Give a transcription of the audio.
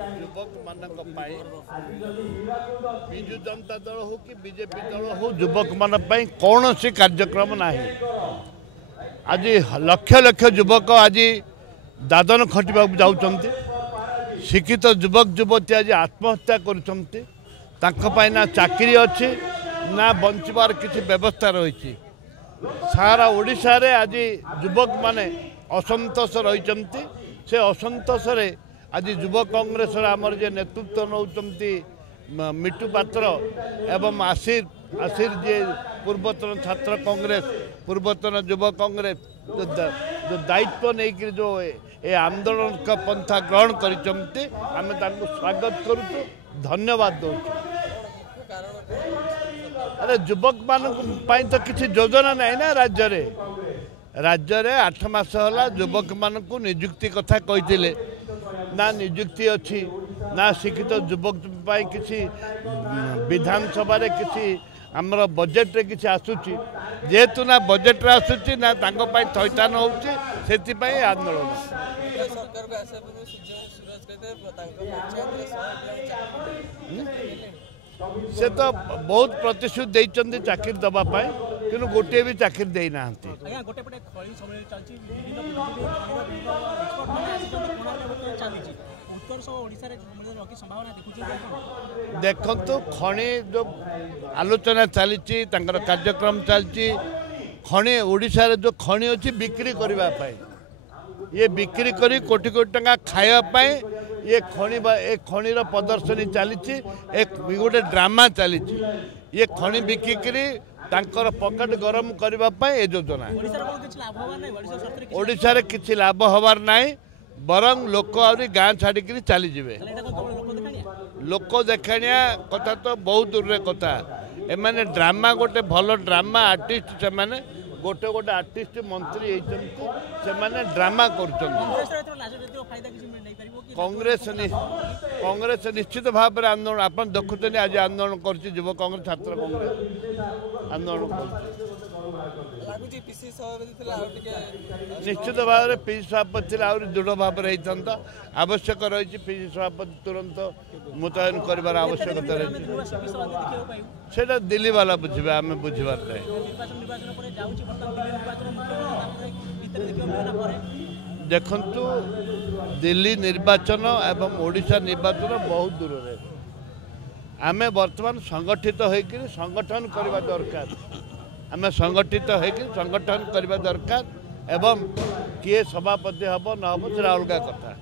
युवक मानक विजु जनता दल हो कि बीजेपी दल हो युवक मान कौन सी कार्यक्रम ना आज लक्ष लक्ष युवक आज दादन खटा जाऊँ शिक्षित युवक युवती आज आत्महत्या कर चाकरी अच्छी ना बंचबार किसी व्यवस्था रही सारा ओडिशा रे आज युवक माने असंतोष रही से असंतोष रे आज युव कांग्रेस आमर जे नेतृत्व नौचंती मिट्टू पात्र एवं आशिर जे पूर्वतन छात्र कांग्रेस पूर्वतन युव कांग्रेस जो दायित्व नहीं कि जो ए आंदोलन का पंथा ग्रहण करते आम स्वागत करूँ धन्यवाद दो। अरे युवक मान तो किसी योजना नहीं ना राज्य रे 8 मास होला युवक मान निजुक्ति कथा कही ना निजुक्ति अच्छी ना शिक्षित युवक किसी विधानसभा किसी आमर बजेट रे किसी आसूची जेहेतु ना बजेट रे आसूची ना थैथान होउची सेतिपई आंदोलन से तो बहुत प्रतिश्रुति देइचंदी चाकरी दबापाई कि गोटे भी चाकरी दे ना देखो खणी जो आलोचना चली कार्यक्रम चलती खणी ओडिशा रे जो खणी अच्छी बिक्री करने ये बिक्री करी कोटी कोटी टंका खायापाई ये खणी प्रदर्शनी चली एक गोटे ड्रामा चली ये खणी बिकिकी तांकर पकेट गरम करने योजना ओडिशा रे किछि लाभ हबार नहीं बरं लोक आउरी गाँ छाड़िक चली जाए लोक देखाणिया कथा तो बहुत दूर रे कथा एमाने ड्रामा गोटे भल ड्रामा आर्टिस्ट से माने गोटे गोटे आर्टिस्ट मंत्री से माने ड्रामा कर कांग्रेस निश्चित भाव में आंदोलन आप देखुते आज आंदोलन कर युव कांग्रेस छात्र कांग्रेस आंदोलन कर निश्चित भाव में पीसी सभापति दृढ़ भाव में होता आवश्यक रही पीसी सभापति तुरंत मुतयन कर आवश्यकता रही से दिल्ली वाला बुझे आम बुझार नहीं देखु दिल्ली निर्वाचन एवं ओडिशा निर्वाचन बहुत दूर रे आम बर्तमान संगठित होकर संगठन करवा दरकार आम संगठित होकर संगठन करवा दरकार एवं किए सभापति हम न हम से अलग कथा।